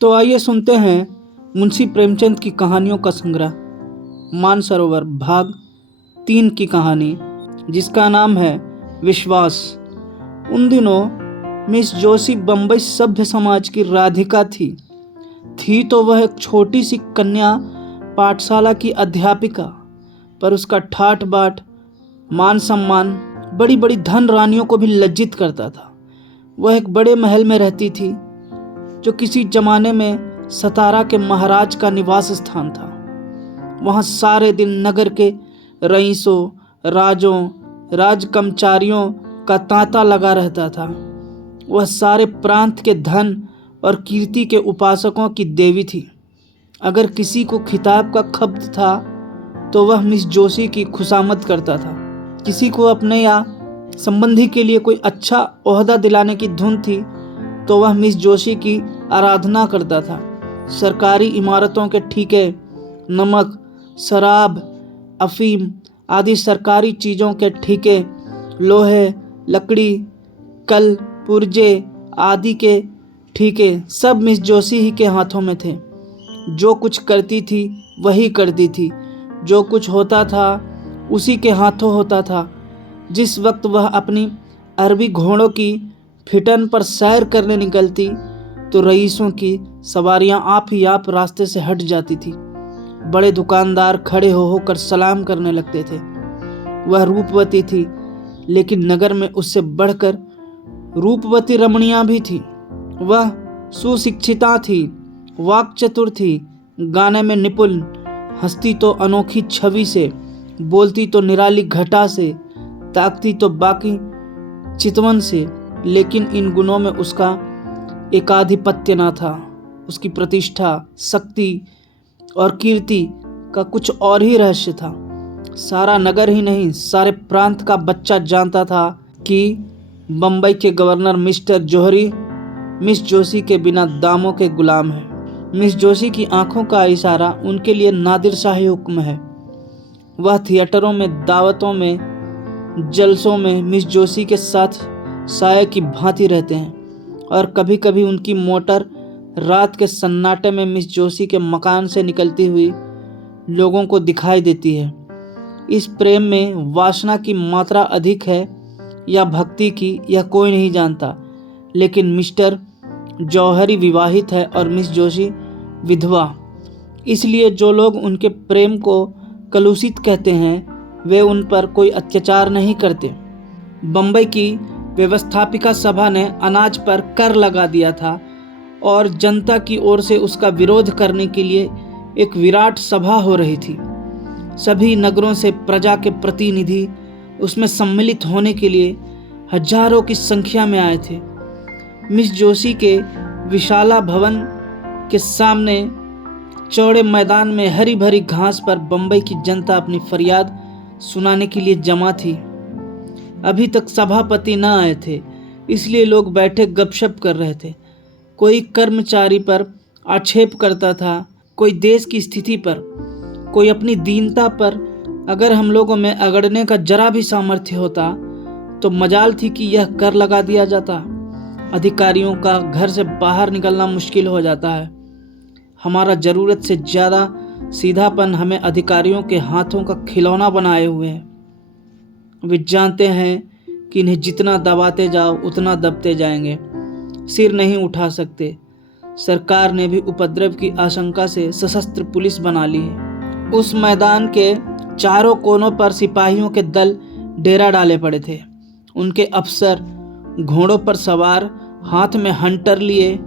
तो आइए सुनते हैं मुंशी प्रेमचंद की कहानियों का संग्रह मानसरोवर भाग 3 की कहानी, जिसका नाम है विश्वास। उन दिनों मिस जोशी बम्बई सभ्य समाज की राधिका थी तो वह एक छोटी सी कन्या पाठशाला की अध्यापिका, पर उसका ठाठ बाट मान सम्मान बड़ी बड़ी धन रानियों को भी लज्जित करता था। वह एक बड़े महल में रहती थी जो किसी जमाने में सतारा के महाराज का निवास स्थान था। वहाँ सारे दिन नगर के रईसों, राजों, राजकर्मचारियों का तांता लगा रहता था। वह सारे प्रांत के धन और कीर्ति के उपासकों की देवी थी। अगर किसी को खिताब का खब्त था तो वह मिस जोशी की खुशामद करता था। किसी को अपने या संबंधी के लिए कोई अच्छा ओहदा दिलाने की धुन थी तो वह मिस जोशी की आराधना करता था। सरकारी इमारतों के ठीके, नमक, शराब, अफीम आदि सरकारी चीज़ों के ठीके, लोहे, लकड़ी, कल, पुर्जे आदि के ठीके सब मिस जोशी ही के हाथों में थे। जो कुछ करती थी वही करती थी, जो कुछ होता था उसी के हाथों होता था। जिस वक्त वह अपनी अरबी घोड़ों की फिटन पर सैर करने निकलती तो रईसों की सवारियां आप ही आप रास्ते से हट जाती थी। बड़े दुकानदार खड़े हो होकर सलाम करने लगते थे। वह रूपवती थी, लेकिन नगर में उससे बढ़कर रूपवती रमणियां भी थी। वह सुशिक्षिता थी, वाक् चतुर थी, गाने में निपुण, हंसती तो अनोखी छवि से, बोलती तो निराली घटा से, ताकती तो बाकी चितवन से। लेकिन इन गुणों में उसका एकाधिपत्य न था। उसकी प्रतिष्ठा, शक्ति और कीर्ति का कुछ और ही रहस्य था। सारा नगर ही नहीं, सारे प्रांत का बच्चा जानता था कि बम्बई के गवर्नर मिस्टर जौहरी मिस जोशी के बिना दामों के गुलाम है। मिस जोशी की आंखों का इशारा उनके लिए नादिर शाही हुक्म है। वह थिएटरों में, दावतों में, जलसों में मिस जोशी के साथ साये की भांति रहते हैं और कभी कभी उनकी मोटर रात के सन्नाटे में मिस जोशी के मकान से निकलती हुई लोगों को दिखाई देती है। इस प्रेम में वासना की मात्रा अधिक है या भक्ति की, यह कोई नहीं जानता। लेकिन मिस्टर जौहरी विवाहित है और मिस जोशी विधवा, इसलिए जो लोग उनके प्रेम को कलुषित कहते हैं वे उन पर कोई अत्याचार नहीं करते। बम्बई की व्यवस्थापिका सभा ने अनाज पर कर लगा दिया था और जनता की ओर से उसका विरोध करने के लिए एक विराट सभा हो रही थी। सभी नगरों से प्रजा के प्रतिनिधि उसमें सम्मिलित होने के लिए हजारों की संख्या में आए थे। मिस जोशी के विशाला भवन के सामने चौड़े मैदान में हरी भरी घास पर बम्बई की जनता अपनी फरियाद सुनाने के लिए जमा थी। अभी तक सभापति न आए थे, इसलिए लोग बैठे गपशप कर रहे थे। कोई कर्मचारी पर आक्षेप करता था, कोई देश की स्थिति पर, कोई अपनी दीनता पर। अगर हम लोगों में अगड़ने का जरा भी सामर्थ्य होता तो मजाल थी कि यह कर लगा दिया जाता। अधिकारियों का घर से बाहर निकलना मुश्किल हो जाता है। हमारा ज़रूरत से ज़्यादा सीधापन हमें अधिकारियों के हाथों का खिलौना बनाए हुए है। वे जानते हैं कि इन्हें जितना दबाते जाओ उतना दबते जाएंगे, सिर नहीं उठा सकते। सरकार ने भी उपद्रव की आशंका से सशस्त्र पुलिस बना ली है। उस मैदान के चारों कोनों पर सिपाहियों के दल डेरा डाले पड़े थे। उनके अफसर घोड़ों पर सवार, हाथ में हंटर लिए,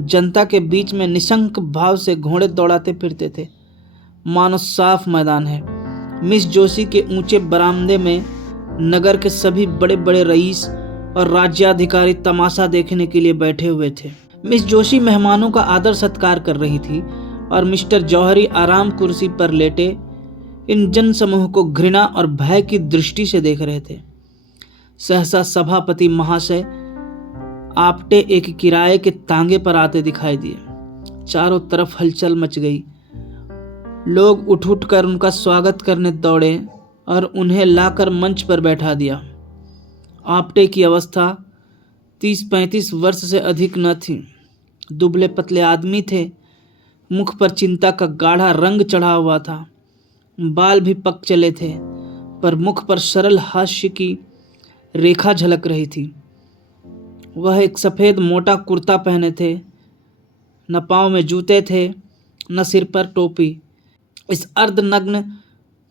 जनता के बीच में निशंक भाव से घोड़े दौड़ाते फिरते थे, मानो साफ मैदान है। मिस जोशी के ऊंचे बरामदे में नगर के सभी बड़े बड़े रईस और राज्याधिकारी तमाशा देखने के लिए बैठे हुए थे। मिस जोशी मेहमानों का आदर सत्कार कर रही थी और मिस्टर जौहरी आराम कुर्सी पर लेटे इन जनसमूह को घृणा और भय की दृष्टि से देख रहे थे। सहसा सभापति महाशय आपटे एक किराए के तांगे पर आते दिखाई दिए। चारों तरफ हलचल मच गई। लोग उठ उठ कर उनका स्वागत करने दौड़े और उन्हें लाकर मंच पर बैठा दिया। आपटे की अवस्था 30-35 वर्ष से अधिक न थी। दुबले पतले आदमी थे। मुख पर चिंता का गाढ़ा रंग चढ़ा हुआ था। बाल भी पक चले थे, पर मुख पर सरल हास्य की रेखा झलक रही थी। वह एक सफ़ेद मोटा कुर्ता पहने थे, न पाँव में जूते थे, न सिर पर टोपी। इस अर्धनग्न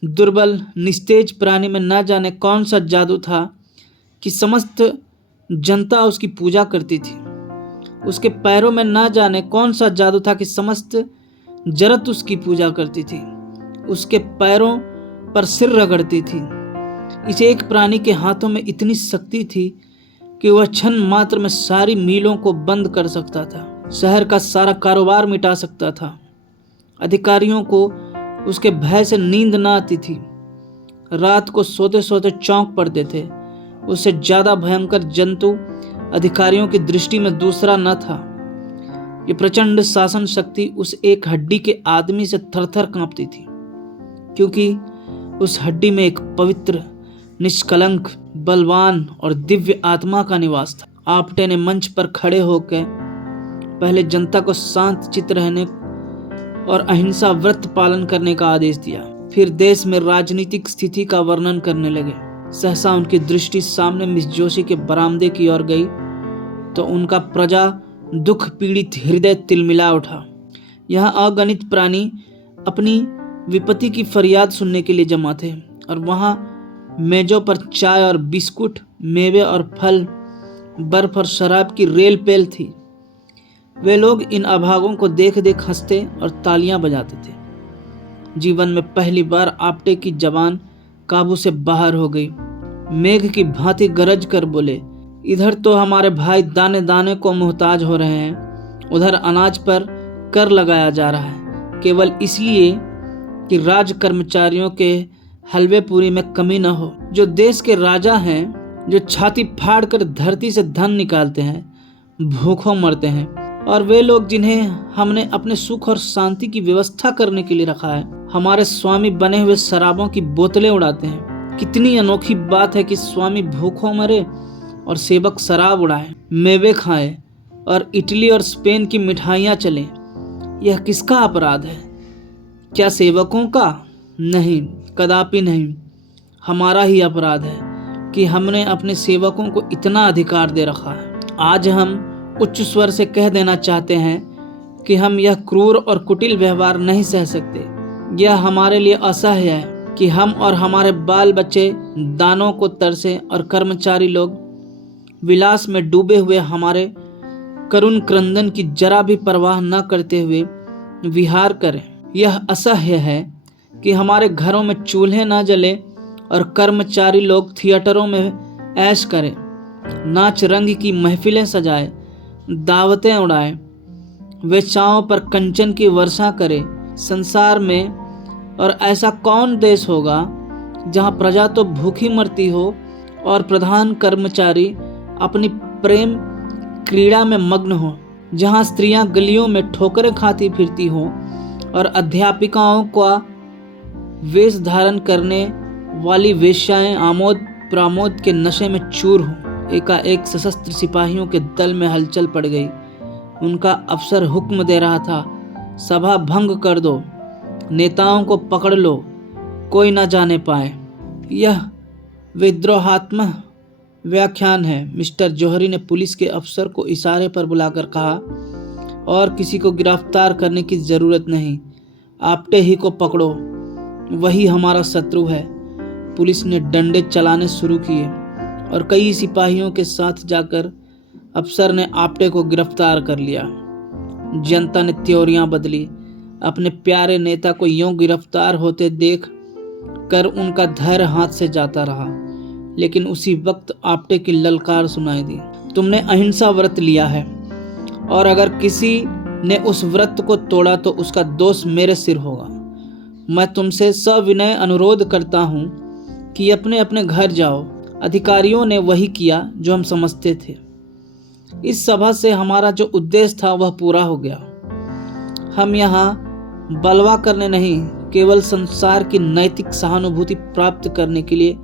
दुर्बल निस्तेज प्राणी में न जाने कौन सा जादू था कि समस्त जनता उसकी पूजा करती थी। उसके पैरों में न जाने कौन सा जादू था कि समस्त जरत उसकी पूजा करती थी, उसके पैरों पर सिर रगड़ती थी। इस एक प्राणी के हाथों में इतनी शक्ति थी कि वह क्षण मात्र में सारी मीलों को बंद कर सकता था, शहर का सारा कारोबार मिटा सकता था। अधिकारियों को उसके भय से नींद न आती थी, रात को सोते सोते चौंक पड़ते थे। उससे ज़्यादा भयंकर जंतु अधिकारियों की दृष्टि में दूसरा न था। ये प्रचंड शासन शक्ति उस एक हड्डी के आदमी से थरथर कांपती थी, क्योंकि उस हड्डी में एक पवित्र, निष्कलंक, बलवान और दिव्य आत्मा का निवास था। आपटे ने मंच पर खड़े होकर पहले जनता को शांत चित्त रहने और अहिंसा व्रत पालन करने का आदेश दिया। फिर देश में राजनीतिक स्थिति का वर्णन करने लगे। सहसा उनकी दृष्टि सामने मिस जोशी के बरामदे की ओर गई तो उनका प्रजा दुख पीड़ित हृदय तिलमिला उठा। यहाँ अगणित प्राणी अपनी विपत्ति की फरियाद सुनने के लिए जमा थे, और वहाँ मेजों पर चाय और बिस्कुट, मेवे और फल, बर्फ और शराब की रेल पेल थी। वे लोग इन अभागों को देख देख हंसते और तालियां बजाते थे। जीवन में पहली बार आपटे की जबान काबू से बाहर हो गई। मेघ की भांति गरज कर बोले, इधर तो हमारे भाई दाने दाने को मोहताज हो रहे हैं, उधर अनाज पर कर लगाया जा रहा है, केवल इसलिए कि राज कर्मचारियों के हलवे पूरी में कमी न हो। जो देश के राजा हैं, जो छाती फाड़ कर धरती से धन निकालते हैं, भूखों मरते हैं, और वे लोग जिन्हें हमने अपने सुख और शांति की व्यवस्था करने के लिए रखा है, हमारे स्वामी बने हुए शराबों की बोतलें उड़ाते हैं। कितनी अनोखी बात है कि स्वामी भूखों मरे और सेवक शराब उड़ाए, मेवे खाए और इटली और स्पेन की मिठाइयाँ चले। यह किसका अपराध है? क्या सेवकों का? नहीं, कदापि नहीं। हमारा ही अपराध है कि हमने अपने सेवकों को इतना अधिकार दे रखा है। आज हम उच्च स्वर से कह देना चाहते हैं कि हम यह क्रूर और कुटिल व्यवहार नहीं सह सकते। यह हमारे लिए असह्य है कि हम और हमारे बाल बच्चे दानों को तरसे और कर्मचारी लोग विलास में डूबे हुए हमारे करुण क्रंदन की जरा भी परवाह न करते हुए विहार करें। यह असह्य है कि हमारे घरों में चूल्हे न जले और कर्मचारी लोग थिएटरों में ऐश करें, नाच रंग की महफिलें सजाए, दावतें उड़ाए, वेश्याओं पर कंचन की वर्षा करे। संसार में और ऐसा कौन देश होगा जहां प्रजा तो भूखी मरती हो और प्रधान कर्मचारी अपनी प्रेम क्रीड़ा में मग्न हो, जहां स्त्रियां गलियों में ठोकरें खाती फिरती हों और अध्यापिकाओं का वेश धारण करने वाली वेश्याएं आमोद प्रमोद के नशे में चूर हों। एकाएक सशस्त्र सिपाहियों के दल में हलचल पड़ गई। उनका अफसर हुक्म दे रहा था, सभा भंग कर दो, नेताओं को पकड़ लो, कोई ना जाने पाए। यह विद्रोहात्मक व्याख्यान है। मिस्टर जौहरी ने पुलिस के अफसर को इशारे पर बुलाकर कहा, और किसी को गिरफ्तार करने की जरूरत नहीं, आपटे ही को पकड़ो, वही हमारा शत्रु है। पुलिस ने डंडे चलाने शुरू किए और कई सिपाहियों के साथ जाकर अफसर ने आपटे को गिरफ्तार कर लिया। जनता ने त्योरियां बदली। अपने प्यारे नेता को यूं गिरफ्तार होते देख कर उनका धैर्य हाथ से जाता रहा। लेकिन उसी वक्त आपटे की ललकार सुनाई दी, तुमने अहिंसा व्रत लिया है, और अगर किसी ने उस व्रत को तोड़ा तो उसका दोष मेरे सिर होगा। मैं तुमसे सविनय अनुरोध करता हूँ कि अपने अपने घर जाओ। अधिकारियों ने वही किया जो हम समझते थे। इस सभा से हमारा जो उद्देश्य था वह पूरा हो गया। हम यहाँ बलवा करने नहीं, केवल संसार की नैतिक सहानुभूति प्राप्त करने के लिए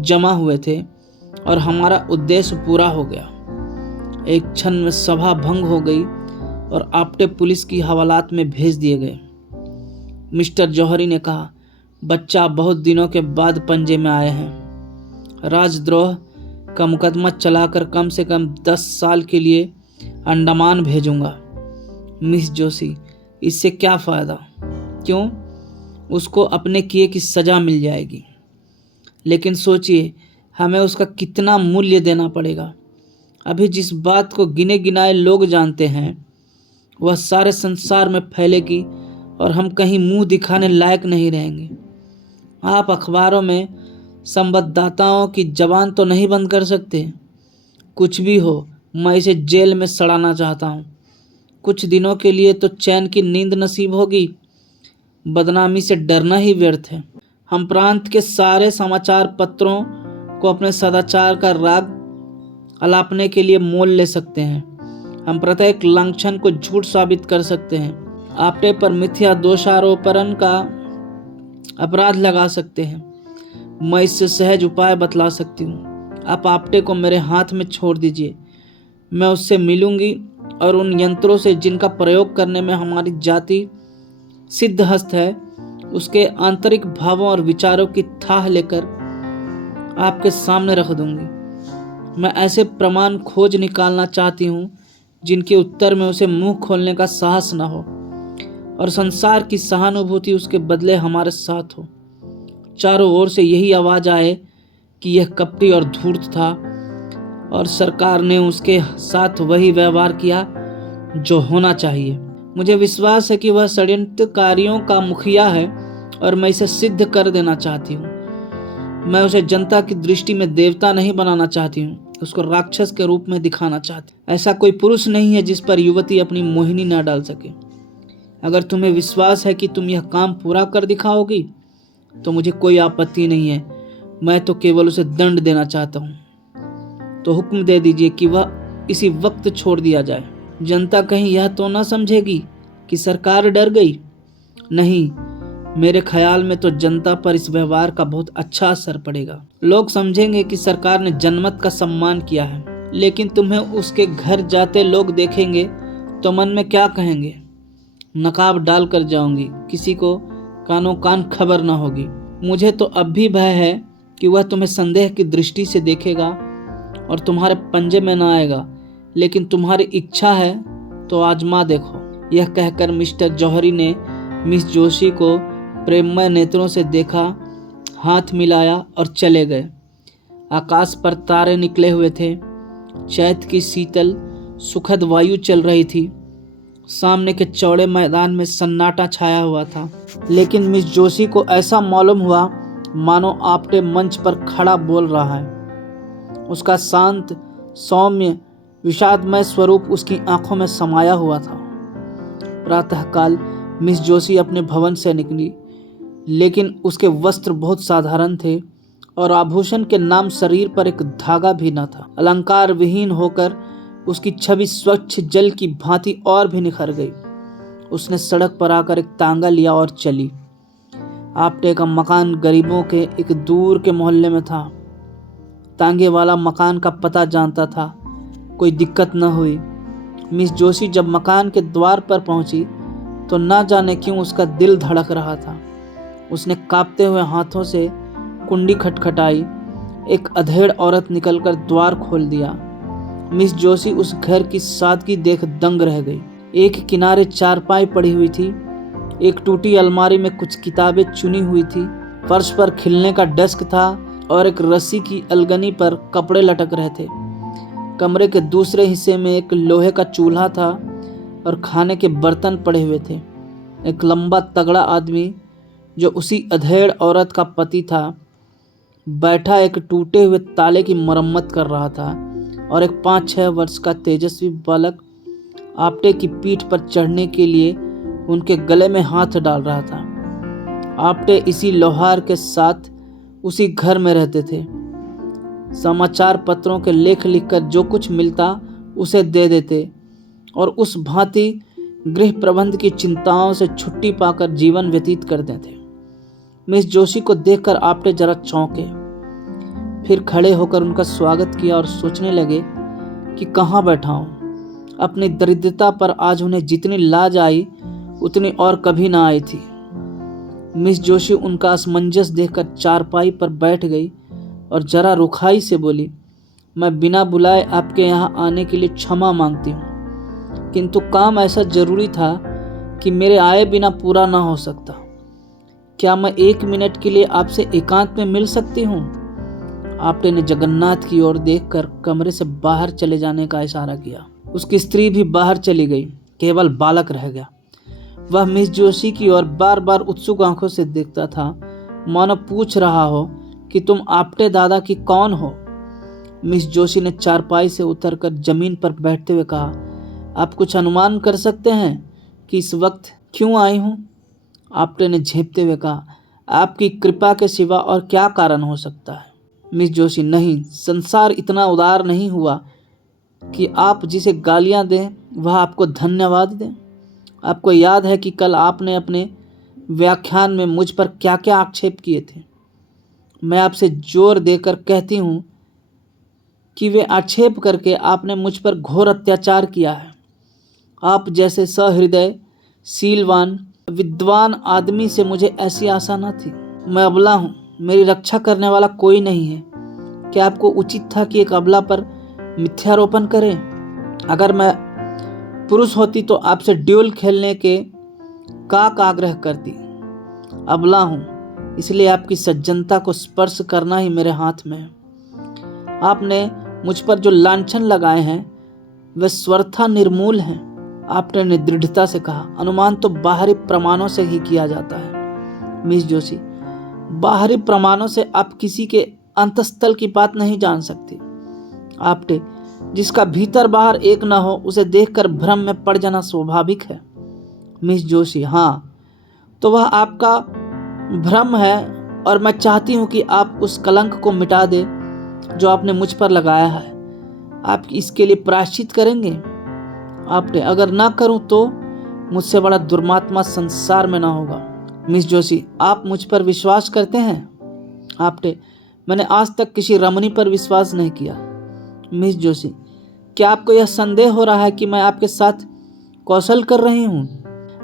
जमा हुए थे, और हमारा उद्देश्य पूरा हो गया। एक क्षण में सभा भंग हो गई और आपटे पुलिस की हवालात में भेज दिए गए। मिस्टर जौहरी ने कहा, बच्चा बहुत दिनों के बाद पंजे में आए हैं। राजद्रोह का मुकदमा चलाकर कम से कम 10 साल के लिए अंडमान भेजूंगा। मिस जोशी, इससे क्या फ़ायदा? क्यों? उसको अपने किए की सज़ा मिल जाएगी, लेकिन सोचिए हमें उसका कितना मूल्य देना पड़ेगा। अभी जिस बात को गिने गिनाए लोग जानते हैं वह सारे संसार में फैलेगी और हम कहीं मुंह दिखाने लायक नहीं रहेंगे। आप अखबारों में संवाददाताओं की जबान तो नहीं बंद कर सकते। कुछ भी हो, मैं इसे जेल में सड़ाना चाहता हूँ। कुछ दिनों के लिए तो चैन की नींद नसीब होगी। बदनामी से डरना ही व्यर्थ है। हम प्रांत के सारे समाचार पत्रों को अपने सदाचार का राग अलापने के लिए मोल ले सकते हैं। हम प्रत्येक लांछन को झूठ साबित कर सकते हैं। आपटे पर मिथ्या दोषारोपण का अपराध लगा सकते हैं। मैं इससे सहज उपाय बतला सकती हूँ। आप आपटे को मेरे हाथ में छोड़ दीजिए। मैं उससे मिलूंगी और उन यंत्रों से जिनका प्रयोग करने में हमारी जाति सिद्धहस्त है, उसके आंतरिक भावों और विचारों की थाह लेकर आपके सामने रख दूंगी। मैं ऐसे प्रमाण खोज निकालना चाहती हूँ जिनके उत्तर में उसे मुंह खोलने का साहस न हो और संसार की सहानुभूति उसके बदले हमारे साथ हो। चारों ओर से यही आवाज आए कि यह कपटी और धूर्त था और सरकार ने उसके साथ वही व्यवहार किया जो होना चाहिए। मुझे विश्वास है कि वह षड्यंत्रकारियों का मुखिया है और मैं इसे सिद्ध कर देना चाहती हूँ। मैं उसे जनता की दृष्टि में देवता नहीं बनाना चाहती हूँ, उसको राक्षस के रूप में दिखाना चाहती हूँ। ऐसा कोई पुरुष नहीं है जिस पर युवती अपनी मोहिनी न डाल सके। अगर तुम्हें विश्वास है कि तुम यह काम पूरा कर दिखाओगी तो मुझे कोई आपत्ति नहीं है। मैं तो केवल उसे दंड देना चाहता हूँ। तो हुक्म दे दीजिए कि वह इसी वक्त छोड़ दिया जाए। जनता कहीं यह तो न समझेगी कि सरकार डर गई। नहीं, मेरे ख्याल में तो जनता पर इस व्यवहार का बहुत अच्छा असर पड़ेगा। लोग समझेंगे कि सरकार ने जनमत का सम्मान किया है। लेकिन तुम्हें उसके घर जाते लोग देखेंगे तो मन में क्या कहेंगे? नकाब डाल कर जाऊंगी, किसी को कानों कान खबर न होगी। मुझे तो अब भी भय है कि वह तुम्हें संदेह की दृष्टि से देखेगा और तुम्हारे पंजे में न आएगा। लेकिन तुम्हारी इच्छा है तो आजमा देखो। यह कहकर मिस्टर जौहरी ने मिस जोशी को प्रेममय नेत्रों से देखा, हाथ मिलाया और चले गए। आकाश पर तारे निकले हुए थे। चैत की शीतल सुखद वायु चल रही थी। सामने के चौड़े मैदान में सन्नाटा छाया हुआ था। लेकिन मिस जोशी को ऐसा मालूम हुआ मानो आपटे मंच पर खड़ा बोल रहा है। उसका शांत, सौम्य, विषादमय स्वरूप उसकी आंखों में समाया हुआ था। प्रातःकाल मिस जोशी अपने भवन से निकली, लेकिन उसके वस्त्र बहुत साधारण थे और आभूषण के नाम शरीर पर एक धागा भी न था। अलंकार विहीन होकर उसकी छवि स्वच्छ जल की भांति और भी निखर गई। उसने सड़क पर आकर एक तांगा लिया और चली। आपटे का मकान गरीबों के एक दूर के मोहल्ले में था। तांगे वाला मकान का पता जानता था। कोई दिक्कत न हुई। मिस जोशी जब मकान के द्वार पर पहुंची तो न जाने क्यों उसका दिल धड़क रहा था। उसने कांपते हुए हाथों से कुंडी खटखटाई। एक अधेड़ औरत निकलकर द्वार खोल दिया। मिस जोशी उस घर की सादगी देख दंग रह गई। एक किनारे चारपाई पड़ी हुई थी। एक टूटी अलमारी में कुछ किताबें चुनी हुई थी। फर्श पर खिलने का डेस्क था और एक रस्सी की अलगनी पर कपड़े लटक रहे थे। कमरे के दूसरे हिस्से में एक लोहे का चूल्हा था और खाने के बर्तन पड़े हुए थे। एक लंबा तगड़ा आदमी जो उसी अधेड़ औरत का पति था, बैठा एक टूटे हुए ताले की मरम्मत कर रहा था और एक 5-6 वर्ष का तेजस्वी बालक आपटे की पीठ पर चढ़ने के लिए उनके गले में हाथ डाल रहा था। आपटे इसी लोहार के साथ उसी घर में रहते थे। समाचार पत्रों के लेख लिखकर जो कुछ मिलता उसे दे देते और उस भांति गृह प्रबंध की चिंताओं से छुट्टी पाकर जीवन व्यतीत करते थे। मिस जोशी को देखकर आपटे जरा चौंके, फिर खड़े होकर उनका स्वागत किया और सोचने लगे कि कहाँ बैठा हूँ। अपनी दरिद्रता पर आज उन्हें जितनी लाज आई उतनी और कभी ना आई थी। मिस जोशी उनका असमंजस देखकर चारपाई पर बैठ गई और जरा रुखाई से बोली, मैं बिना बुलाए आपके यहाँ आने के लिए क्षमा मांगती हूँ, किंतु काम ऐसा जरूरी था कि मेरे आए बिना पूरा ना हो सकता। क्या मैं 1 मिनट के लिए आपसे एकांत में मिल सकती हूँ? आपटे ने जगन्नाथ की ओर देखकर कमरे से बाहर चले जाने का इशारा किया। उसकी स्त्री भी बाहर चली गई, केवल बालक रह गया। वह मिस जोशी की ओर बार बार उत्सुक आंखों से देखता था, मानो पूछ रहा हो कि तुम आपटे दादा की कौन हो। मिस जोशी ने चारपाई से उतरकर जमीन पर बैठते हुए कहा, आप कुछ अनुमान कर सकते हैं कि इस वक्त क्यों आई हूँ? आपटे ने झेपते हुए कहा, आपकी कृपा के सिवा और क्या कारण हो सकता है? मिस जोशी, नहीं, संसार इतना उदार नहीं हुआ कि आप जिसे गालियां दें वह आपको धन्यवाद दें। आपको याद है कि कल आपने अपने व्याख्यान में मुझ पर क्या क्या आक्षेप किए थे। मैं आपसे जोर देकर कहती हूँ कि वे आक्षेप करके आपने मुझ पर घोर अत्याचार किया है। आप जैसे सहृदय, शीलवान, विद्वान आदमी से मुझे ऐसी आशा न थी। मैं अबला हूँ, मेरी रक्षा करने वाला कोई नहीं है। क्या आपको उचित था कि एक अबला पर मिथ्यारोपण करें? अगर मैं पुरुष होती तो आपसे ड्यूल खेलने के का आग्रह करती। अबला हूँ, इसलिए आपकी सज्जनता को स्पर्श करना ही मेरे हाथ में है। आपने मुझ पर जो लांछन लगाए हैं वे स्वर्था निर्मूल हैं। आपने ने दृढ़ता से कहा, अनुमान तो बाहरी प्रमाणों से ही किया जाता है। मिस जोशी, बाहरी प्रमाणों से आप किसी के अंतस्थल की बात नहीं जान सकते। आपटे, जिसका भीतर बाहर एक न हो उसे देखकर भ्रम में पड़ जाना स्वाभाविक है। मिस जोशी, हाँ, तो वह आपका भ्रम है और मैं चाहती हूं कि आप उस कलंक को मिटा दे जो आपने मुझ पर लगाया है। आप इसके लिए प्रायश्चित करेंगे? आपटे, अगर ना करूं तो मुझसे बड़ा दुर्मात्मा संसार में ना होगा। मिस जोशी, आप मुझ पर विश्वास करते हैं? आपटे, मैंने आज तक किसी रमणी पर विश्वास नहीं किया। मिस जोशी, क्या आपको यह संदेह हो रहा है कि मैं आपके साथ कौशल कर रही हूँ?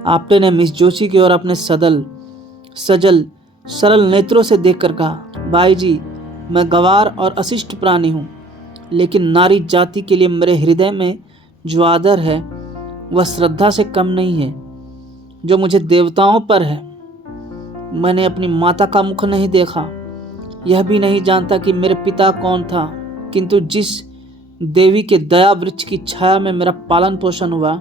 आपटे ने मिस जोशी की ओर अपने सजल सरल नेत्रों से देखकर कहा, भाई जी, मैं गवार और अशिष्ट प्राणी हूँ, लेकिन नारी जाति के लिए मेरे हृदय में जो आदर है वह श्रद्धा से कम नहीं है जो मुझे देवताओं पर है। मैंने अपनी माता का मुख नहीं देखा, यह भी नहीं जानता कि मेरे पिता कौन था, किंतु जिस देवी के दया वृक्ष की छाया में मेरा पालन पोषण हुआ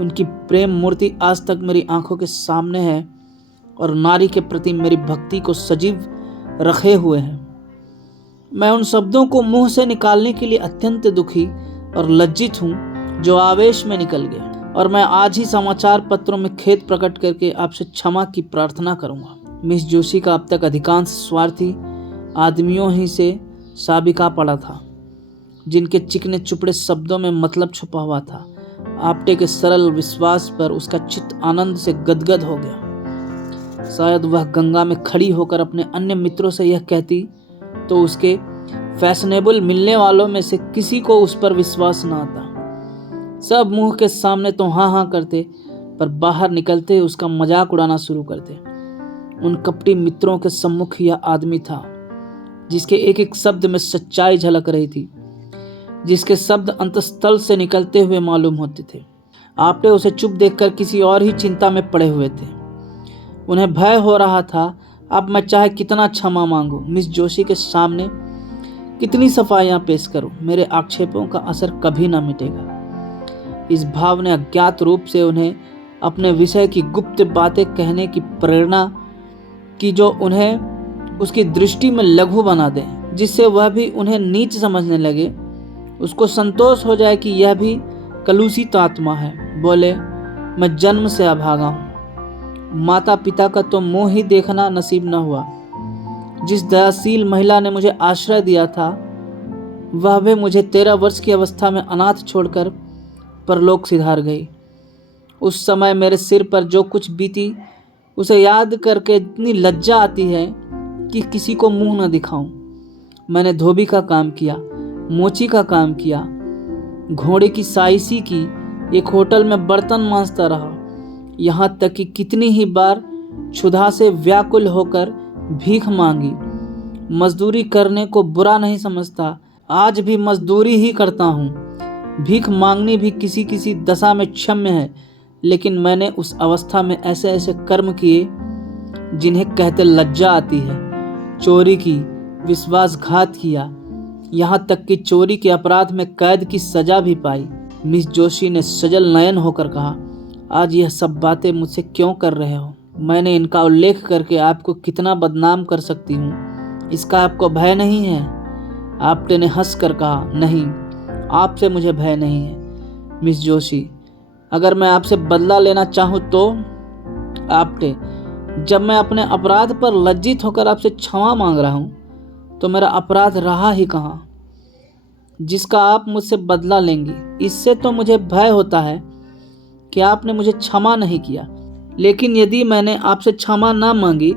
उनकी प्रेम मूर्ति आज तक मेरी आंखों के सामने है और नारी के प्रति मेरी भक्ति को सजीव रखे हुए हैं। मैं उन शब्दों को मुंह से निकालने के लिए अत्यंत दुखी और लज्जित हूँ जो आवेश में निकल गए, और मैं आज ही समाचार पत्रों में खेद प्रकट करके आपसे क्षमा की प्रार्थना करूंगा। मिस जोशी का अब तक अधिकांश स्वार्थी आदमियों ही से साबिका पड़ा था, जिनके चिकने चुपड़े शब्दों में मतलब छुपा हुआ था। आपटे के सरल विश्वास पर उसका चित्त आनंद से गदगद हो गया। शायद वह गंगा में खड़ी होकर अपने अन्य मित्रों से यह कहती तो उसके फैशनेबल मिलने वालों में से किसी को उस पर विश्वास न आता। सब मुंह के सामने तो हाँ हाँ करते, पर बाहर निकलते उसका मजाक उड़ाना शुरू करते। उन कपटी मित्रों के सम्मुख यह आदमी था जिसके एक एक शब्द में सच्चाई झलक रही थी, जिसके शब्द अंतस्थल से निकलते हुए मालूम होते थे। आपटे उसे चुप देखकर किसी और ही चिंता में पड़े हुए थे। उन्हें भय हो रहा था, अब मैं चाहे कितना क्षमा मांगू, मिस जोशी के सामने कितनी सफाइयां पेश करूं, मेरे आक्षेपों का असर कभी ना मिटेगा। इस भाव ने अज्ञात रूप से उन्हें अपने विषय की गुप्त बातें कहने की प्रेरणा की, जो उन्हें उसकी दृष्टि में लघु बना दे, जिससे वह भी उन्हें नीच समझने लगे। उसको संतोष हो जाए कि यह भी कलुषित आत्मा है। बोले, मैं जन्म से अभागा हूँ, माता पिता का तो मुंह ही देखना नसीब न हुआ। जिस दयाशील महिला ने मुझे आश्रय दिया था वह भी मुझे 13 वर्ष की अवस्था में अनाथ छोड़कर परलोक सिधार गई। उस समय मेरे सिर पर जो कुछ बीती उसे याद करके इतनी लज्जा आती है कि किसी को मुंह न दिखाऊं। मैंने धोबी का काम किया, मोची का काम किया, घोड़े की साइसी की, एक होटल में बर्तन मांजता रहा, यहाँ तक कि कितनी ही बार क्षुधा से व्याकुल होकर भीख मांगी। मजदूरी करने को बुरा नहीं समझता, आज भी मजदूरी ही करता हूँ। भीख मांगनी भी किसी किसी दशा में क्षम्य है, लेकिन मैंने उस अवस्था में ऐसे ऐसे कर्म किए जिन्हें कहते लज्जा आती है। चोरी की, विश्वासघात किया, यहाँ तक कि चोरी के अपराध में कैद की सजा भी पाई। मिस जोशी ने सजल नयन होकर कहा, आज यह सब बातें मुझसे क्यों कर रहे हो? मैंने इनका उल्लेख करके आपको कितना बदनाम कर सकती हूँ, इसका आपको भय नहीं है? आपटे ने हंस कर कहा, नहीं, आपसे मुझे भय नहीं है मिस जोशी। अगर मैं आपसे बदला लेना चाहूँ तो? आपटे, जब मैं अपने अपराध पर लज्जित होकर आपसे क्षमा मांग रहा हूँ तो मेरा अपराध रहा ही कहाँ जिसका आप मुझसे बदला लेंगी? इससे तो मुझे भय होता है कि आपने मुझे क्षमा नहीं किया। लेकिन यदि मैंने आपसे क्षमा ना मांगी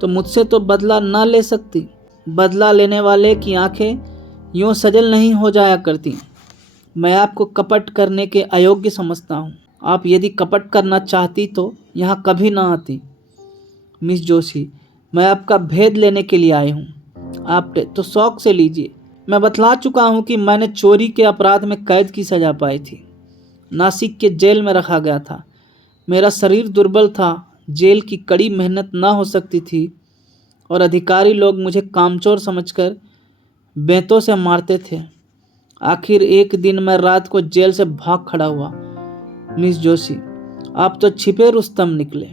तो मुझसे तो बदला ना ले सकती। बदला लेने वाले की आंखें यूं सजल नहीं हो जाया करती। मैं आपको कपट करने के अयोग्य समझता हूँ। आप यदि कपट करना चाहती तो यहाँ कभी ना आती। मिस जोशी, मैं आपका भेद लेने के लिए आई हूँ। आप तो शौक से लीजिए। मैं बतला चुका हूँ कि मैंने चोरी के अपराध में कैद की सजा पाई थी। नासिक के जेल में रखा गया था। मेरा शरीर दुर्बल था, जेल की कड़ी मेहनत ना हो सकती थी और अधिकारी लोग मुझे कामचोर समझकर बेंतों से मारते थे। आखिर एक दिन मैं रात को जेल से भाग खड़ा हुआ। मिस जोशी, आप तो छिपे रुस्तम निकले।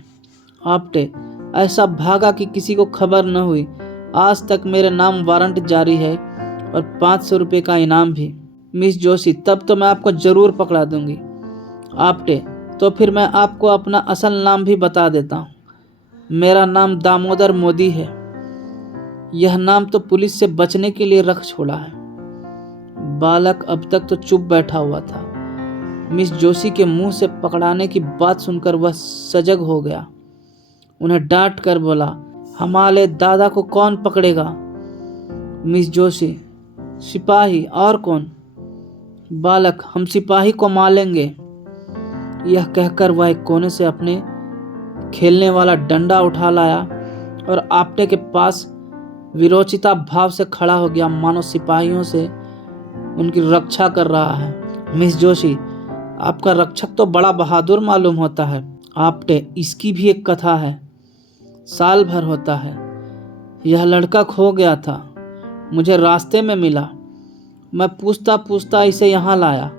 आपटे, ऐसा भागा कि किसी को खबर न हुई। आज तक मेरे नाम वारंट जारी है और 500 रुपये का इनाम भी। मिस जोशी, तब तो मैं आपको जरूर पकड़ा दूंगी। आपटे, तो फिर मैं आपको अपना असल नाम भी बता देता हूँ। मेरा नाम दामोदर मोदी है। यह नाम तो पुलिस से बचने के लिए रख छोड़ा है। बालक अब तक तो चुप बैठा हुआ था। मिस जोशी के मुंह से पकड़ाने की बात सुनकर वह सजग हो गया। उन्हें डांट कर बोला, हमारे दादा को कौन पकड़ेगा? मिस जोशी, सिपाही, और कौन? बालक, हम सिपाही को मारेंगे। यह कहकर वह एक कोने से अपने खेलने वाला डंडा उठा लाया और आपटे के पास विरोचिता भाव से खड़ा हो गया, मानो सिपाहियों से उनकी रक्षा कर रहा है। मिस जोशी, आपका रक्षक तो बड़ा बहादुर मालूम होता है। आपटे, इसकी भी एक कथा है। साल भर होता है, यह लड़का खो गया था, मुझे रास्ते में मिला। मैं पूछता पूछता इसे यहाँ लाया।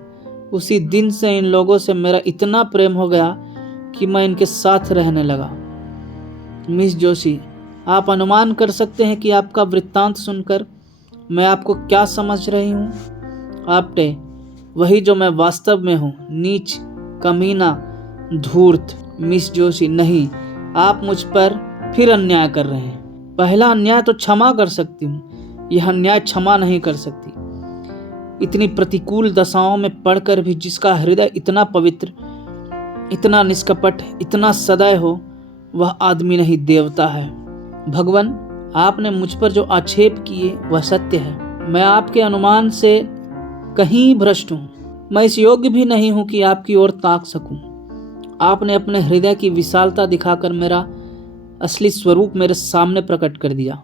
उसी दिन से इन लोगों से मेरा इतना प्रेम हो गया कि मैं इनके साथ रहने लगा। मिस जोशी, आप अनुमान कर सकते हैं कि आपका वृत्तांत सुनकर मैं आपको क्या समझ रही हूँ? आपटे, वही जो मैं वास्तव में हूँ, नीच, कमीना, धूर्त। मिस जोशी, नहीं, आप मुझ पर फिर अन्याय कर रहे हैं। पहला अन्याय तो क्षमा कर सकती हूँ, यह अन्याय क्षमा नहीं कर सकती। इतनी प्रतिकूल दशाओं में पढ़कर भी जिसका हृदय इतना पवित्र, इतना निष्कपट, इतना सदय हो, वह आदमी नहीं देवता है। भगवान, आपने मुझ पर जो आक्षेप किए वह सत्य है। मैं आपके अनुमान से कहीं भ्रष्ट हूँ। मैं इस योग्य भी नहीं हूँ कि आपकी ओर ताक सकूं। आपने अपने हृदय की विशालता दिखाकर मेरा असली स्वरूप मेरे सामने प्रकट कर दिया।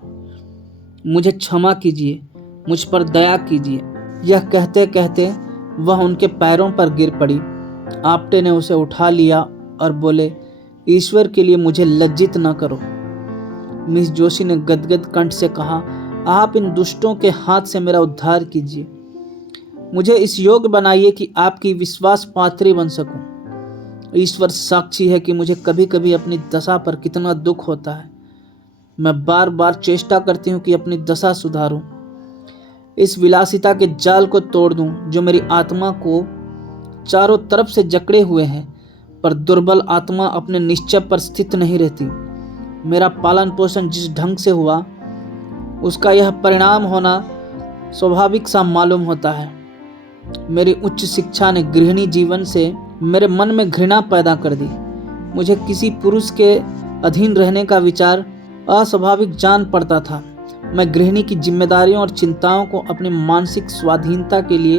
मुझे क्षमा कीजिए, मुझ पर दया कीजिए। यह कहते कहते वह उनके पैरों पर गिर पड़ी। आपटे ने उसे उठा लिया और बोले, ईश्वर के लिए मुझे लज्जित न करो। मिस जोशी ने गदगद कंठ से कहा, आप इन दुष्टों के हाथ से मेरा उद्धार कीजिए। मुझे इस योग्य बनाइए कि आपकी विश्वास पात्री बन सकूं। ईश्वर साक्षी है कि मुझे कभी कभी अपनी दशा पर कितना दुख होता है। मैं बार बार चेष्टा करती हूँ कि अपनी दशा सुधारूं, इस विलासिता के जाल को तोड़ दूं जो मेरी आत्मा को चारों तरफ से जकड़े हुए हैं। पर दुर्बल आत्मा अपने निश्चय पर स्थित नहीं रहती। मेरा पालन पोषण जिस ढंग से हुआ उसका यह परिणाम होना स्वाभाविक सा मालूम होता है। मेरी उच्च शिक्षा ने गृहिणी जीवन से मेरे मन में घृणा पैदा कर दी। मुझे किसी पुरुष के अधीन रहने का विचार अस्वाभाविक जान पड़ता था। मैं गृहिणी की जिम्मेदारियों और चिंताओं को अपनी मानसिक स्वाधीनता के लिए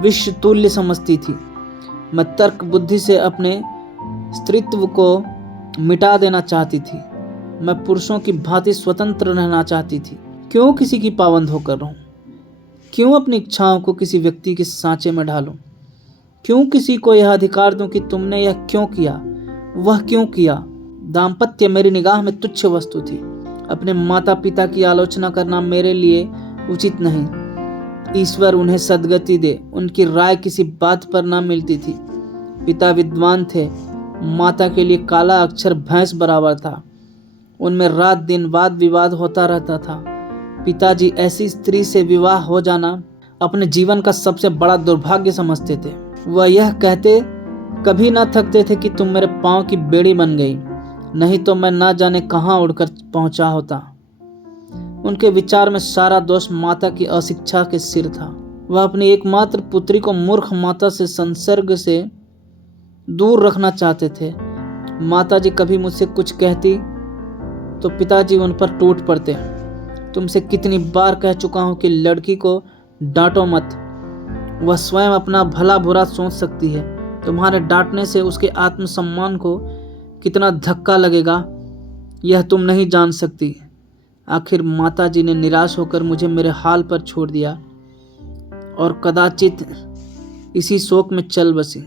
विश्व तुल्य समझती थी। मैं तर्क बुद्धि से अपने स्त्रीत्व को मिटा देना चाहती थी। मैं पुरुषों की भांति स्वतंत्र रहना चाहती थी। क्यों किसी की पाबंद होकर रहूं? क्यों अपनी इच्छाओं को किसी व्यक्ति के सांचे में ढालूं? क्यों किसी को यह अधिकार दूं कि तुमने यह क्यों किया, वह क्यों किया? दाम्पत्य मेरी निगाह में तुच्छ वस्तु थी। अपने माता पिता की आलोचना करना मेरे लिए उचित नहीं। ईश्वर उन्हें सद्गति दे। उनकी राय किसी बात पर न मिलती थी। पिता विद्वान थे, माता के लिए काला अक्षर भैंस बराबर था। उनमें रात दिन वाद विवाद होता रहता था। पिताजी ऐसी स्त्री से विवाह हो जाना अपने जीवन का सबसे बड़ा दुर्भाग्य समझते थे। वह यह कहते कभी ना थकते थे कि तुम मेरे पांव की बेड़ी बन गई, नहीं तो मैं ना जाने कहाँ उड़कर पहुंचा होता। उनके विचार में सारा दोष माता की अशिक्षा के सिर था। वह अपनी एकमात्र पुत्री को मूर्ख माता से संसर्ग से दूर रखना चाहते थे। माताजी कभी मुझसे कुछ कहती तो पिताजी उन पर टूट पड़ते। तुमसे कितनी बार कह चुका हूं कि लड़की को डांटो मत, वह स्वयं अपना भला बुरा सोच सकती है। तुम्हारे डांटने से उसके आत्मसम्मान को कितना धक्का लगेगा यह तुम नहीं जान सकती। आखिर माताजी ने निराश होकर मुझे मेरे हाल पर छोड़ दिया और कदाचित इसी शोक में चल बसी।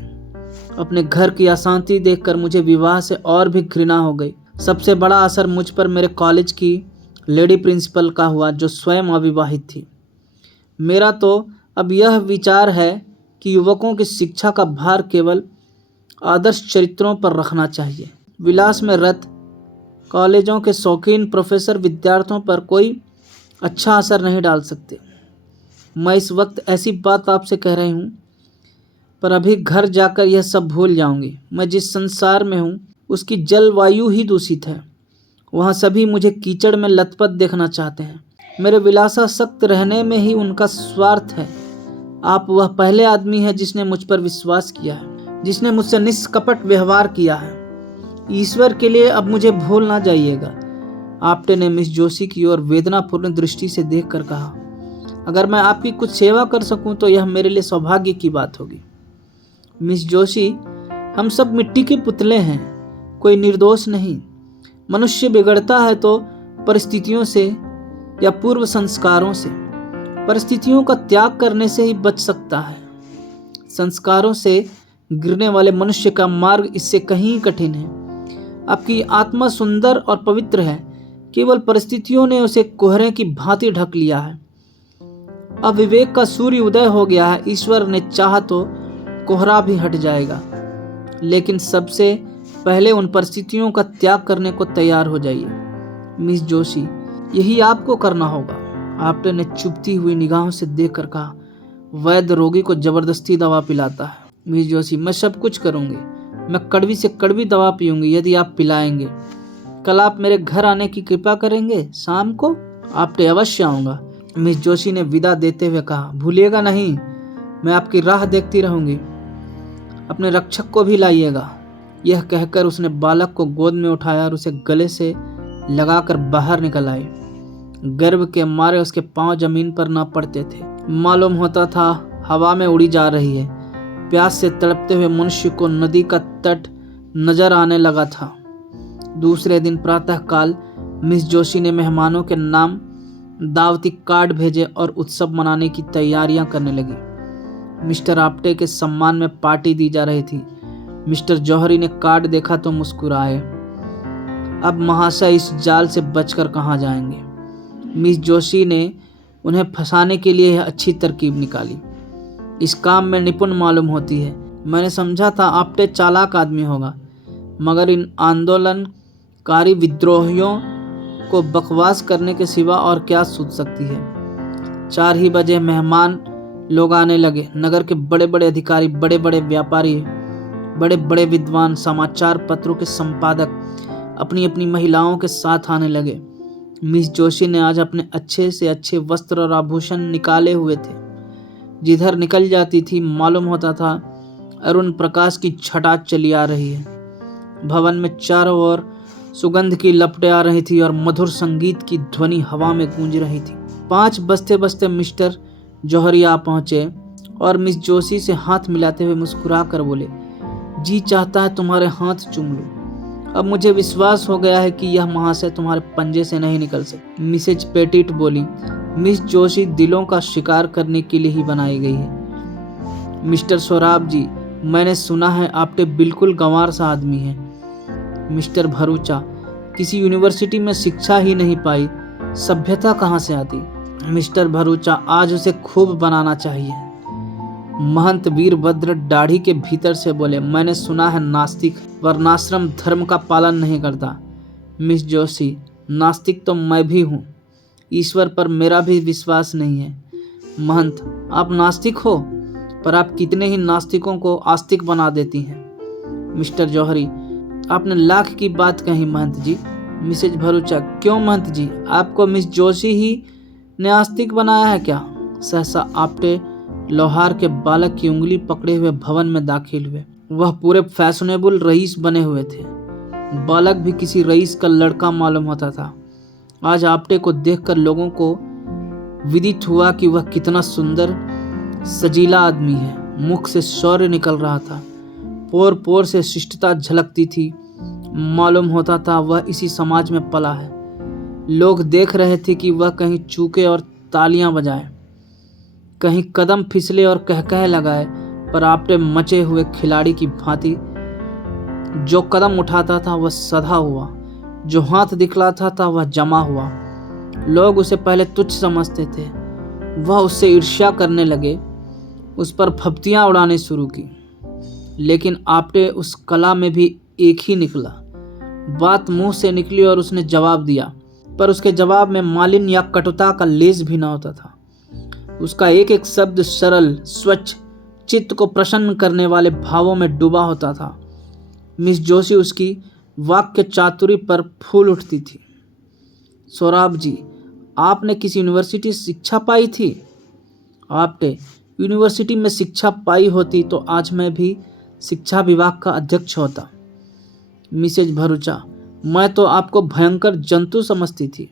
अपने घर की अशांति देखकर मुझे विवाह से और भी घृणा हो गई। सबसे बड़ा असर मुझ पर मेरे कॉलेज की लेडी प्रिंसिपल का हुआ, जो स्वयं अविवाहित थी। मेरा तो अब यह विचार है कि युवकों की शिक्षा का भार केवल आदर्श चरित्रों पर रखना चाहिए। विलास में रत कॉलेजों के शौकीन प्रोफेसर विद्यार्थियों पर कोई अच्छा असर नहीं डाल सकते। मैं इस वक्त ऐसी बात आपसे कह रही हूँ, पर अभी घर जाकर यह सब भूल जाऊंगी। मैं जिस संसार में हूँ उसकी जलवायु ही दूषित है। वहाँ सभी मुझे कीचड़ में लथपथ देखना चाहते हैं। मेरे विलासासक्त रहने में ही उनका स्वार्थ है। आप वह पहले आदमी हैं जिसने मुझ पर विश्वास किया है, जिसने मुझसे निष्कपट व्यवहार किया है। ईश्वर के लिए अब मुझे भूल ना जाइएगा। आप्टे ने मिस जोशी की ओर वेदनापूर्ण दृष्टि से देखकर कहा, अगर मैं आपकी कुछ सेवा कर सकूं तो यह मेरे लिए सौभाग्य की बात होगी। मिस जोशी, हम सब मिट्टी के पुतले हैं, कोई निर्दोष नहीं। मनुष्य बिगड़ता है तो परिस्थितियों से या पूर्व संस्कारों से। परिस्थितियों का त्याग करने से ही बच सकता है। संस्कारों से गिरने वाले मनुष्य का मार्ग इससे कहीं कठिन है। आपकी आत्मा सुंदर और पवित्र है, केवल परिस्थितियों ने उसे कोहरे की भांति ढक लिया है। अब विवेक का सूर्य उदय हो गया है। ईश्वर ने चाहा तो कोहरा भी हट जाएगा, लेकिन सबसे पहले उन परिस्थितियों का त्याग करने को तैयार हो जाइए। मिस जोशी, यही आपको करना होगा। आप्टे ने चुभती हुई निगाहों से देखकर कहा, वैद्य रोगी को जबरदस्ती दवा पिलाता है। मिस जोशी, मैं सब कुछ करूंगी। मैं कड़वी से कड़वी दवा पीऊंगी यदि आप पिलाएंगे। कल आप मेरे घर आने की कृपा करेंगे शाम को? आप्टे, अवश्य आऊंगा। मिस जोशी ने विदा देते हुए कहा, भूलिएगा नहीं, मैं आपकी राह देखती रहूंगी। अपने रक्षक को भी लाइएगा। यह कहकर उसने बालक को गोद में उठाया और उसे गले से लगाकर बाहर निकल आई। गर्व के मारे उसके पांव जमीन पर न पड़ते थे। मालूम होता था हवा में उड़ी जा रही है। प्यास से तड़पते हुए मनुष्य को नदी का तट नजर आने लगा था। दूसरे दिन प्रातःकाल मिस जोशी ने मेहमानों के नाम दावती कार्ड भेजे और उत्सव मनाने की तैयारियां करने लगी। मिस्टर आप्टे के सम्मान में पार्टी दी जा रही थी। मिस्टर जौहरी ने कार्ड देखा तो मुस्कुराए। अब महाशय इस जाल से बचकर कहाँ जाएंगे। मिस जोशी ने उन्हें फंसाने के लिए यह अच्छी तरकीब निकाली। इस काम में निपुण मालूम होती है। मैंने समझा था आप्टे चालाक आदमी होगा, मगर इन आंदोलनकारी विद्रोहियों को बकवास करने के सिवा और क्या सूझ सकती है। 4 ही बजे मेहमान लोग आने लगे। नगर के बड़े बड़े अधिकारी, बड़े बड़े व्यापारी, बड़े बड़े विद्वान, समाचार पत्रों के संपादक अपनी अपनी महिलाओं के साथ आने लगे। मिस जोशी ने आज अपने अच्छे से अच्छे वस्त्र और आभूषण निकाले हुए थे। जिधर निकल जाती थी मालूम होता था अरुण प्रकाश की छटा चली आ रही है। भवन में चारों ओर सुगंध की लपटें आ रही थी और मधुर संगीत की ध्वनि हवा में गूंज रही थी। 5 बजते बजते मिस्टर जौहरी आ पहुंचे और मिस जोशी से हाथ मिलाते हुए मुस्कुरा कर बोले, जी चाहता है तुम्हारे हाथ चूम लूं। अब मुझे विश्वास हो गया है कि यह महाशय तुम्हारे पंजे से नहीं निकल सकती। मिसेज पेटिट बोली, मिस जोशी दिलों का शिकार करने के लिए ही बनाई गई है। मिस्टर सोराब जी, मैंने सुना है आपटे बिल्कुल गंवार सा आदमी है। मिस्टर भरूचा, किसी यूनिवर्सिटी में शिक्षा ही नहीं पाई, सभ्यता कहाँ से आती। मिस्टर भरूचा, आज उसे खूब बनाना चाहिए। महंत वीरभद्र दाढ़ी के भीतर से बोले, मैंने सुना है नास्तिक वर्णाश्रम धर्म का पालन नहीं करता। मिस जोशी, नास्तिक तो मैं भी हूँ, ईश्वर पर मेरा भी विश्वास नहीं है। महंत, आप नास्तिक हो, पर आप कितने ही नास्तिकों को आस्तिक बना देती हैं। मिस्टर जौहरी, आपने लाख की बात कही महंत जी। मिसेज भरूचा, क्यों महंत जी, आपको मिस जोशी ही ने आस्तिक बनाया है क्या। सहसा आपटे लोहार के बालक की उंगली पकड़े हुए भवन में दाखिल हुए। वह पूरे फैशनेबल रईस बने हुए थे। बालक भी किसी रईस का लड़का मालूम होता था। आज आपटे को देखकर लोगों को विदित हुआ कि वह कितना सुंदर सजीला आदमी है। मुख से शौर्य निकल रहा था, पोर पोर से शिष्टता झलकती थी। मालूम होता था वह इसी समाज में पला है। लोग देख रहे थे कि वह कहीं चूके और तालियां बजाए, कहीं कदम फिसले और कहकह लगाए, पर आपटे मचे हुए खिलाड़ी की भांति जो कदम उठाता था वह सधा हुआ, जो हाथ दिखलाता था वह जमा हुआ। लोग उसे पहले तुच्छ समझते थे, वह उससे ईर्ष्या करने लगे, उस पर फप्तियां उड़ाने शुरू की। लेकिन आपटे उस कला में भी एक ही निकला। बात मुंह से निकली और उसने जवाब दिया, पर उसके जवाब में मालिन्य या कटुता का लेस भी न होता था। उसका एक एक शब्द सरल, स्वच्छ, चित्त को प्रसन्न करने वाले भावों में डूबा होता था। मिस जोशी उसकी वाक्य चातुरी पर फूल उठती थी। सोराब जी, आपने किसी यूनिवर्सिटी से शिक्षा पाई थी। आपटे, यूनिवर्सिटी में शिक्षा पाई होती तो आज मैं भी शिक्षा विभाग का अध्यक्ष होता। मिसेज भरूचा, मैं तो आपको भयंकर जंतु समझती थी।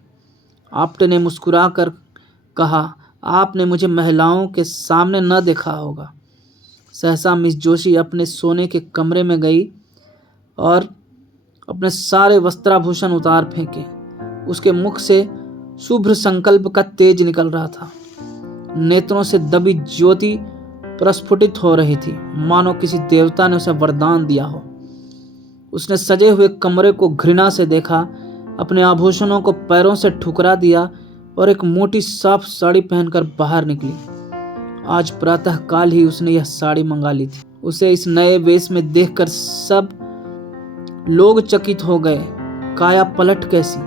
आपटे ने मुस्कुरा कर कहा, आपने मुझे महिलाओं के सामने न देखा होगा। सहसा मिस जोशी अपने सोने के कमरे में गई और अपने सारे वस्त्राभूषण उतार फेंके। उसके मुख से शुभ्र संकल्प का तेज निकल रहा था। नेत्रों से दबी ज्योति प्रस्फुटित हो रही थी, मानो किसी देवता ने उसे वरदान दिया हो। उसने सजे हुए कमरे को घृणा से देखा, अपने आभूषणों को पैरों से ठुकरा दिया और एक मोटी साफ साड़ी पहनकर बाहर निकली। आज प्रातः काल ही उसने यह साड़ी मंगा ली थी। उसे इस नए वेश में देखकर सब लोग चकित हो गए। काया पलट कैसी!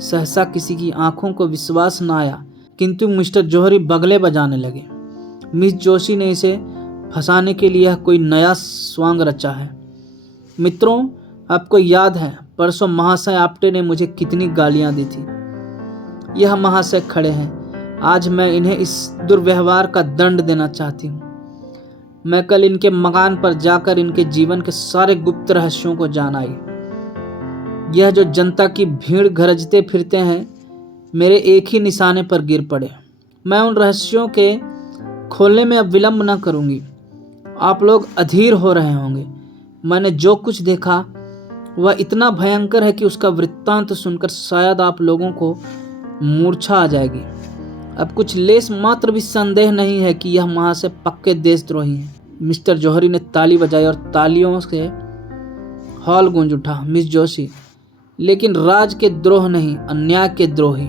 सहसा किसी की आंखों को विश्वास न आया, किंतु मिस्टर जौहरी बगले बजाने लगे। मिस जोशी ने इसे फंसाने के लिए कोई नया स्वांग रचा है। मित्रों, आपको याद है परसों महाशय आपटे ने मुझे कितनी गालियां दी थी। यह महाशय खड़े हैं, आज मैं इन्हें इस दुर्व्यवहार का दंड देना चाहती हूँ। मैं कल इनके मकान पर जाकर इनके जीवन के सारे गुप्त रहस्यों को जान आई। यह जो जनता की भीड़ गरजते फिरते हैं, मेरे एक ही निशाने पर गिर पड़े। मैं उन रहस्यों के खोलने में अब विलंब न करूंगी। आप लोग अधीर हो रहे होंगे। मैंने जो कुछ देखा वह इतना भयंकर है कि उसका वृत्तांत सुनकर शायद आप लोगों को मूर्छा आ जाएगी। अब कुछ लेस मात्र भी संदेह नहीं है कि यह महाशय पक्के देशद्रोही हैं। मिस्टर जौहरी ने ताली बजाई और तालियों से हॉल गूंज उठा। मिस जोशी, लेकिन राज के द्रोह नहीं, अन्याय के द्रोही,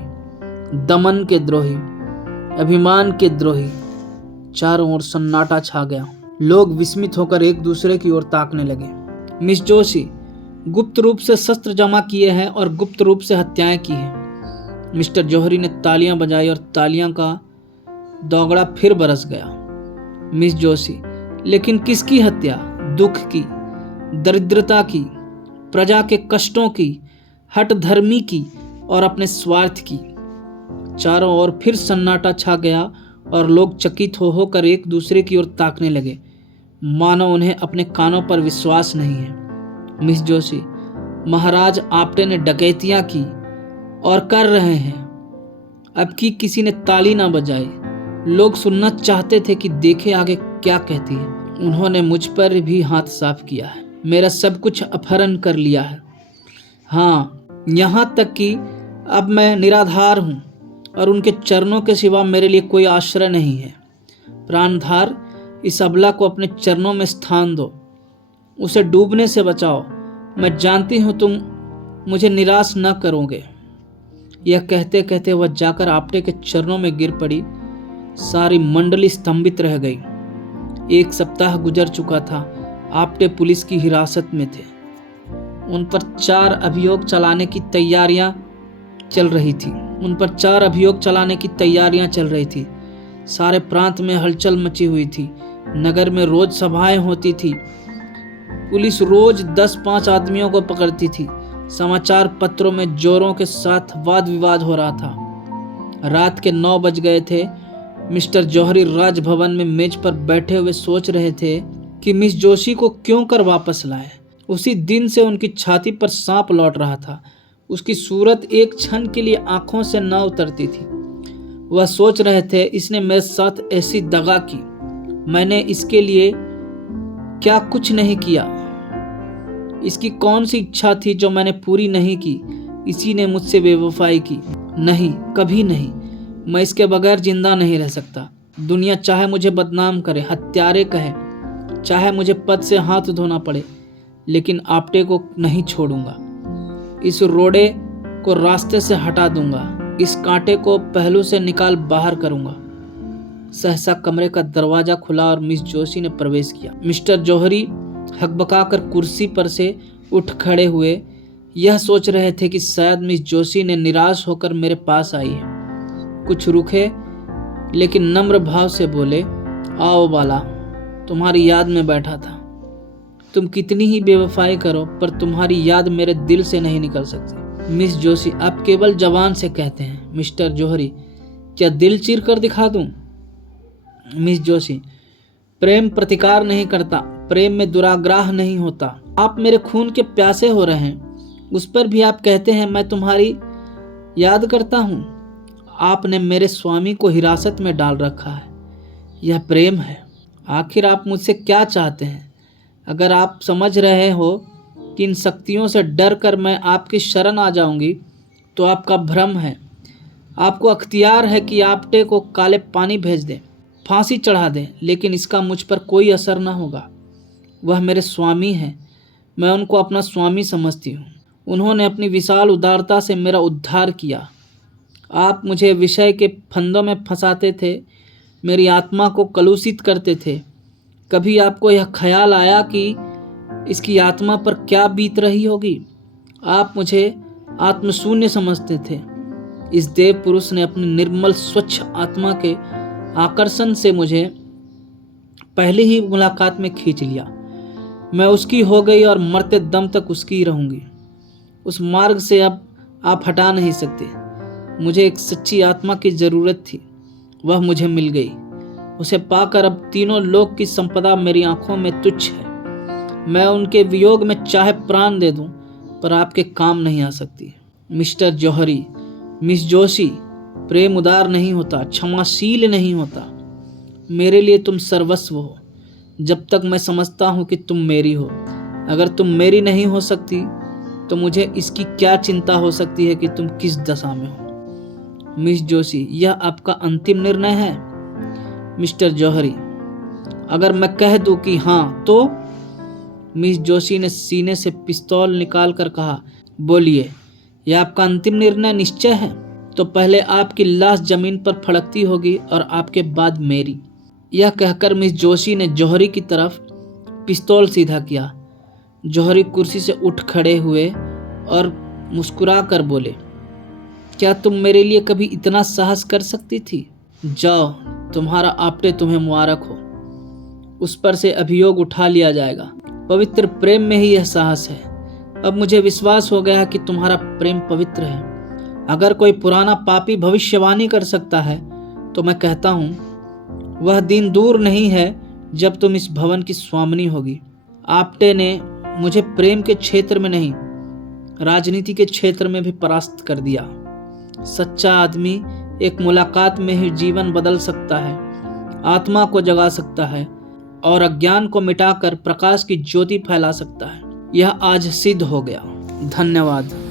दमन के द्रोही, अभिमान के द्रोही। चारों ओर सन्नाटा छा गया। लोग विस्मित होकर एक दूसरे की ओर ताकने लगे। मिस जोशी, गुप्त रूप से शस्त्र जमा किए हैं और गुप्त रूप से हत्याएं की हैं। मिस्टर जौहरी ने तालियां बजाई और तालियां का दोगड़ा फिर बरस गया। मिस जोशी, लेकिन किसकी हत्या? दुख की, दरिद्रता की, प्रजा के कष्टों की, हठ धर्मी की और अपने स्वार्थ की। चारों ओर फिर सन्नाटा छा गया और लोग चकित होकर एक दूसरे की ओर ताकने लगे, मानो उन्हें अपने कानों पर विश्वास नहीं है। मिस जोशी, महाराज आपटे ने डकैतियां की और कर रहे हैं। अब की किसी ने ताली ना बजाई, लोग सुनना चाहते थे कि देखे आगे क्या कहती है। उन्होंने मुझ पर भी हाथ साफ किया है, मेरा सब कुछ अपहरण कर लिया है। हाँ, यहाँ तक कि अब मैं निराधार हूँ और उनके चरणों के सिवा मेरे लिए कोई आश्रय नहीं है। प्राणधार, इस अबला को अपने चरणों में स्थान दो, उसे डूबने से बचाओ। मैं जानती हूँ तुम मुझे निराश न करोगे। यह कहते कहते वह जाकर आपटे के चरणों में गिर पड़ी। सारी मंडली स्तंभित रह गई। 1 सप्ताह गुजर चुका था। आपटे पुलिस की हिरासत में थे। उन पर 4 अभियोग चलाने की तैयारियां चल रही थी। सारे प्रांत में हलचल मची हुई थी। नगर में रोज सभाएं होती थी। पुलिस रोज 10-5 आदमियों को पकड़ती थी। समाचार पत्रों में जोरों के साथ वाद विवाद हो रहा था। रात के 9 बज गए थे। मिस्टर जौहरी राजभवन में मेज पर बैठे हुए सोच रहे थे कि मिस जोशी को क्यों कर वापस लाए। उसी दिन से उनकी छाती पर सांप लौट रहा था। उसकी सूरत एक क्षण के लिए आंखों से न उतरती थी। वह सोच रहे थे, इसने मेरे साथ ऐसी दगा की, मैंने इसके लिए क्या कुछ नहीं किया। इसकी कौन सी इच्छा थी जो मैंने पूरी नहीं की। इसी ने मुझसे बेवफाई की। नहीं, कभी नहीं। मैं इसके बगैर जिंदा नहीं रह सकता। दुनिया चाहे मुझे बदनाम करे, हत्यारे कहे, चाहे मुझे पद से हाथ धोना पड़े, लेकिन आपटे को नहीं छोड़ूंगा। इस रोड़े को रास्ते से हटा दूंगा। इस कांटे को पहलू से निकाल बाहर करूंगा। सहसा कमरे का दरवाजा खुला और मिस जोशी ने प्रवेश किया। मिस्टर जौहरी हकबकाकर कुर्सी पर से उठ खड़े हुए। यह सोच रहे थे कि शायद मिस जोशी ने निराश होकर मेरे पास आई है। कुछ रुके, लेकिन नम्र भाव से बोले, आओ बाला, तुम्हारी याद में बैठा था। तुम कितनी ही बेवफाई करो, पर तुम्हारी याद मेरे दिल से नहीं निकल सकती। मिस जोशी, आप केवल जबान से कहते हैं। मिस्टर जौहरी, क्या दिल चीर कर दिखा दूं? मिस जोशी, प्रेम प्रतिकार नहीं करता, प्रेम में दुराग्रह नहीं होता। आप मेरे खून के प्यासे हो रहे हैं, उस पर भी आप कहते हैं मैं तुम्हारी याद करता हूँ। आपने मेरे स्वामी को हिरासत में डाल रखा है। यह प्रेम है। आखिर आप मुझसे क्या चाहते हैं? अगर आप समझ रहे हो कि इन शक्तियों से डर कर मैं आपकी शरण आ जाऊंगी, तो आपका भ्रम है। आपको अख्तियार है कि आपटे को काले पानी भेज दें, फांसी चढ़ा दें, लेकिन इसका मुझ पर कोई असर न होगा। वह मेरे स्वामी हैं, मैं उनको अपना स्वामी समझती हूँ। उन्होंने अपनी विशाल उदारता से मेरा उद्धार किया। आप मुझे विषय के फंदों में फंसाते थे, मेरी आत्मा को कलुषित करते थे। कभी आपको यह ख्याल आया कि इसकी आत्मा पर क्या बीत रही होगी? आप मुझे आत्मशून्य समझते थे। इस देव पुरुष ने अपनी निर्मल स्वच्छ आत्मा के आकर्षण से मुझे पहली ही मुलाकात में खींच लिया। मैं उसकी हो गई और मरते दम तक उसकी ही रहूंगी। उस मार्ग से अब आप हटा नहीं सकते। मुझे एक सच्ची आत्मा की जरूरत थी, वह मुझे मिल गई। उसे पाकर अब तीनों लोक की संपदा मेरी आंखों में तुच्छ है। मैं उनके वियोग में चाहे प्राण दे दूं, पर आपके काम नहीं आ सकती। मिस्टर जौहरी, मिस जोशी, प्रेम उदार नहीं होता, क्षमाशील नहीं होता। मेरे लिए तुम सर्वस्व हो, जब तक मैं समझता हूँ कि तुम मेरी हो। अगर तुम मेरी नहीं हो सकती, तो मुझे इसकी क्या चिंता हो सकती है कि तुम किस दशा में हो। मिस जोशी, यह आपका अंतिम निर्णय है? मिस्टर जौहरी, अगर मैं कह दूं कि हाँ तो? मिस जोशी ने सीने से पिस्तौल निकालकर कहा, बोलिए, यह आपका अंतिम निर्णय निश्चय है? तो पहले आपकी लाश जमीन पर फड़कती होगी और आपके बाद मेरी। यह कहकर मिस जोशी ने जौहरी की तरफ पिस्तौल सीधा किया। जौहरी कुर्सी से उठ खड़े हुए और मुस्कुरा कर बोले, क्या तुम मेरे लिए कभी इतना साहस कर सकती थी? जाओ, तुम्हारा आपटे तुम्हें मुबारक हो। उस पर से अभियोग उठा लिया जाएगा। पवित्र प्रेम में ही यह साहस है। अब मुझे विश्वास हो गया है कि तुम्हारा प्रेम पवित्र है। अगर कोई पुराना पापी भविष्यवाणी कर सकता है, तो मैं कहता हूँ वह दिन दूर नहीं है जब तुम इस भवन की स्वामिनी होगी। आपटे ने मुझे प्रेम के क्षेत्र में नहीं, राजनीति के क्षेत्र में भी परास्त कर दिया। सच्चा आदमी एक मुलाकात में ही जीवन बदल सकता है, आत्मा को जगा सकता है और अज्ञान को मिटाकर प्रकाश की ज्योति फैला सकता है। यह आज सिद्ध हो गया। धन्यवाद।